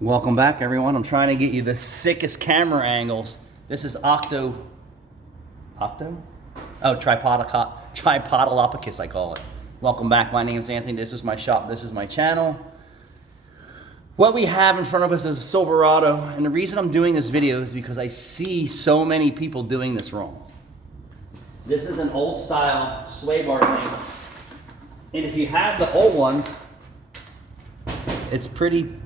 Welcome back, everyone. I'm trying to get you the sickest camera angles. This is Tripodolopicus, I call it. Welcome back. My name is Anthony. This is my shop. This is my channel. What we have in front of us is a Silverado, and the reason I'm doing this video is because I see so many people doing this wrong. This is an old style sway bar link, and if you have the old ones, it's pretty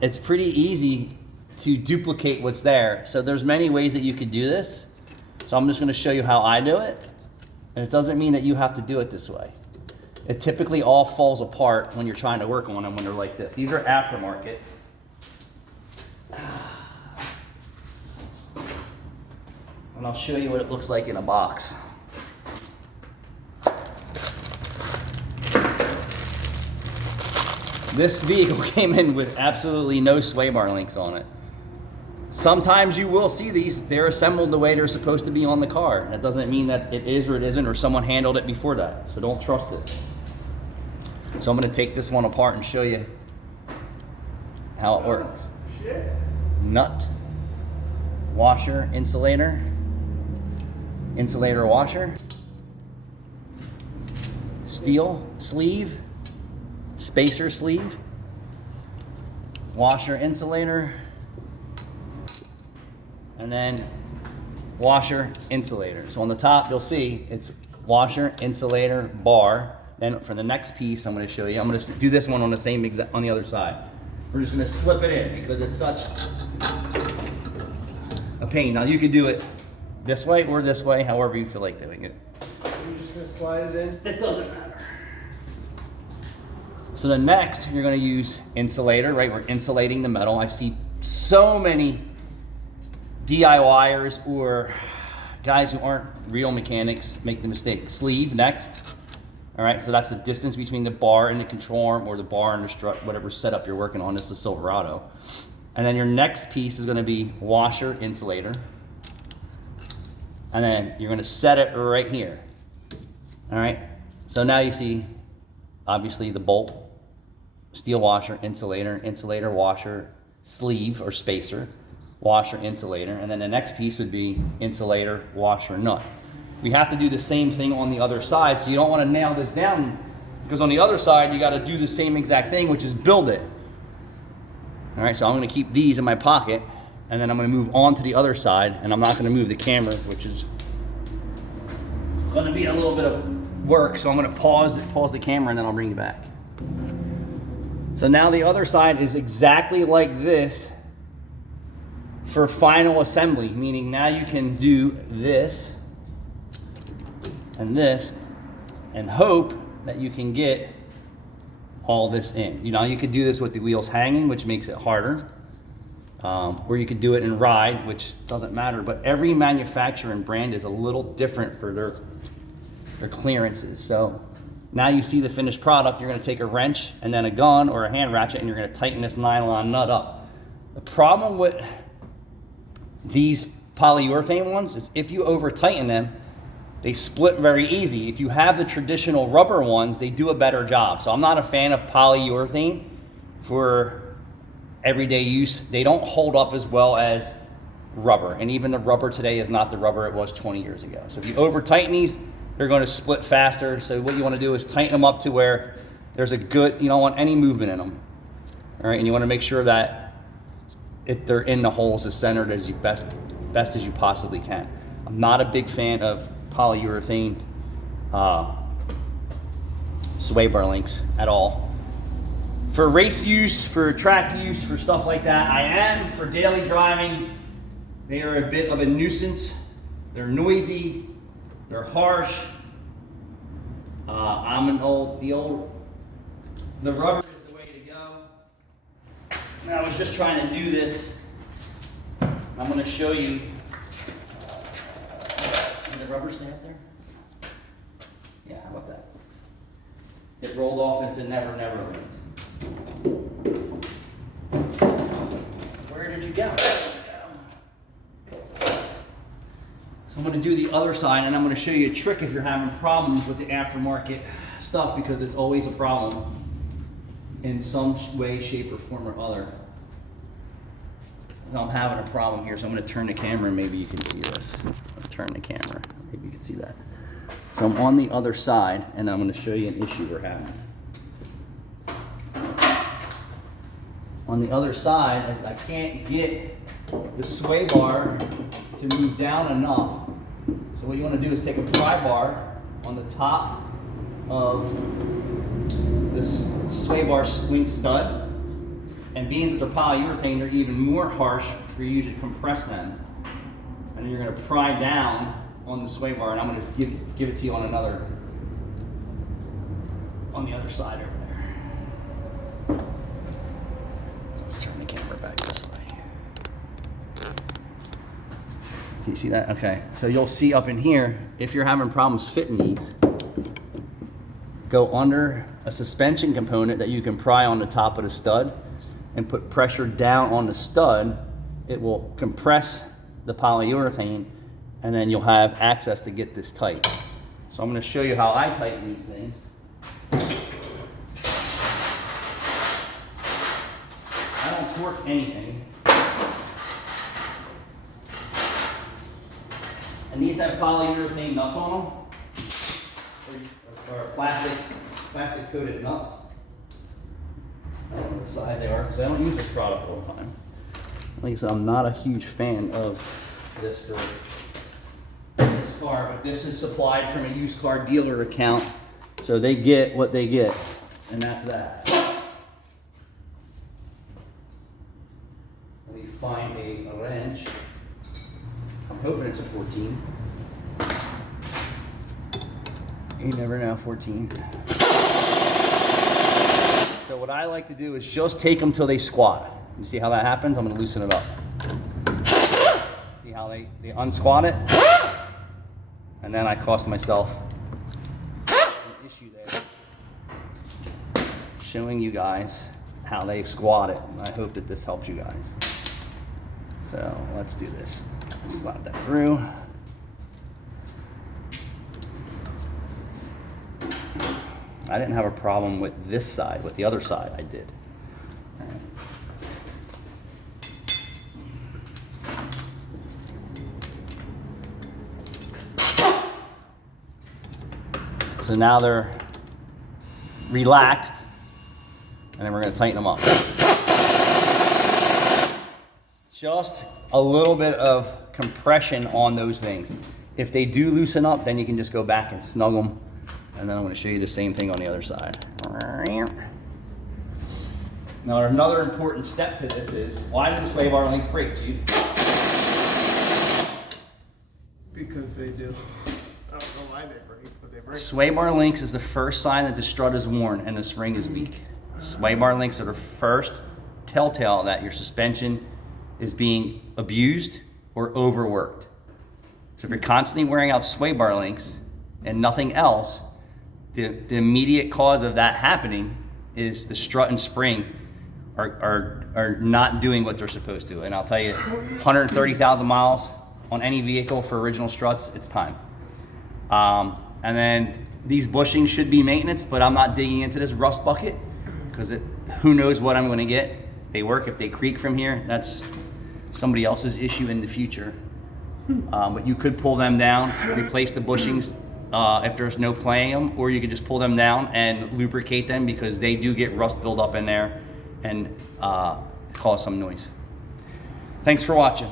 easy to duplicate what's there. So there's many ways that you could do this. So I'm just going to show you how I do it. And it doesn't mean that you have to do it this way. It typically all falls apart when you're trying to work on them when they're like this. These are aftermarket. And I'll show you what it looks like in a box. This vehicle came in with absolutely no sway bar links on it. Sometimes you will see these, they're assembled the way they're supposed to be on the car. That doesn't mean that it is or it isn't, or someone handled it before that. So don't trust it. So I'm gonna take this one apart and show you how it works. Nut, washer, insulator, insulator washer, steel sleeve, spacer sleeve, washer insulator, and then washer insulator. So on the top you'll see it's washer insulator bar. Then for the next piece I'm going to show you, I'm going to do this one on the same exact on the other side. We're just going to slip it in because it's such a pain. Now you could do it this way or this way, however you feel like doing it. You're just going to slide it in? It doesn't matter. So the next, you're going to use insulator, right? We're insulating the metal. I see so many DIYers or guys who aren't real mechanics make the mistake. Sleeve next. All right, so that's the distance between the bar and the control arm, or the bar and the strut, whatever setup you're working on. This is Silverado. And then your next piece is going to be washer insulator. And then you're going to set it right here. All right, so now you see, obviously, the bolt, steel washer, insulator, insulator, washer, sleeve or spacer, washer, insulator, and then the next piece would be insulator, washer, nut. We have to do the same thing on the other side, so you don't want to nail this down, because on the other side you got to do the same exact thing, which is build it. All right, so I'm going to keep these in my pocket, and then I'm going to move on to the other side, and I'm not going to move the camera, which is going to be a little bit of work, so I'm going to pause the camera, and then I'll bring you back. So now the other side is exactly like this for final assembly, meaning now you can do this and hope that you can get all this in. You know, you could do this with the wheels hanging, which makes it harder, or you could do it in ride, which doesn't matter, but every manufacturer and brand is a little different for their clearances. So now you see the finished product. You're going to take a wrench and then a gun or a hand ratchet, and you're going to tighten this nylon nut up. The problem with these polyurethane ones is if you over tighten them, they split very easy. If you have the traditional rubber ones, they do a better job. So I'm not a fan of polyurethane for everyday use. They don't hold up as well as rubber, and even the rubber today is not the rubber it was 20 years ago. So if you over tighten these, they're going to split faster. So what you want to do is tighten them up to where there's a good, you don't want any movement in them. All right, and you want to make sure that they're in the holes as centered as best as you possibly can. I'm not a big fan of polyurethane sway bar links at all. For race use, for track use, for stuff like that, I am. For daily driving, they are a bit of a nuisance. They're noisy. They're harsh. The rubber is the way to go. And I was just trying to do this. I'm going to show you. Did the rubber stay up there? Yeah, how about that? It rolled off into Never Never Land. Where did you go? I'm going to do the other side, and I'm going to show you a trick if you're having problems with the aftermarket stuff, because it's always a problem in some way, shape, or form or other. I'm having a problem here, so I'm going to turn the camera and maybe you can see this. Let's turn the camera. Maybe you can see that. So I'm on the other side, and I'm going to show you an issue we're having. On the other side, as I can't get the sway bar to move down enough. So what you want to do is take a pry bar on the top of this sway bar link stud, and being that they're polyurethane, they're even more harsh for you to compress them. And then you're going to pry down on the sway bar, and I'm going to give it to you on the other side over there. Let's turn the camera back this way. Can you see that? Okay, so you'll see up in here, if you're having problems fitting these, go under a suspension component that you can pry on the top of the stud and put pressure down on the stud. It will compress the polyurethane, and then you'll have access to get this tight. So I'm going to show you how I tighten these things. I don't torque anything. And these have polyurethane nuts on them, or plastic coated nuts. I don't know what size they are because I don't use this product all the time. Like I said, I'm not a huge fan of this for this car, but this is supplied from a used car dealer account, so they get what they get, and that's that. Let me find a wrench. I'm hoping it's a 14. You never know, 14. So what I like to do is just take them till they squat. You see how that happens? I'm going to loosen it up. See how they unsquat it? And then I cost myself an issue there. Showing you guys how they squat it. And I hope that this helps you guys. So let's do this. Let's slide that through. I didn't have a problem with this side. With the other side, I did. All right. So now they're relaxed, and then we're going to tighten them up. Just a little bit of compression on those things. If they do loosen up, then you can just go back and snug them. And then I'm going to show you the same thing on the other side. Now another important step to this is, why do the sway bar links break, Jude? Because they do. I don't know why they break, but they break. Sway bar links is the first sign that the strut is worn and the spring is weak. Sway bar links are the first telltale that your suspension is being abused or overworked. So if you're constantly wearing out sway bar links and nothing else, the immediate cause of that happening is the strut and spring are not doing what they're supposed to. And I'll tell you, 130,000 miles on any vehicle for original struts, it's time. And then these bushings should be maintenance, but I'm not digging into this rust bucket because who knows what I'm going to get. They work. If they creak from here, that's somebody else's issue in the future. But you could pull them down, replace the bushings if there's no playing them, or you could just pull them down and lubricate them because they do get rust buildup in there and cause some noise. Thanks for watching.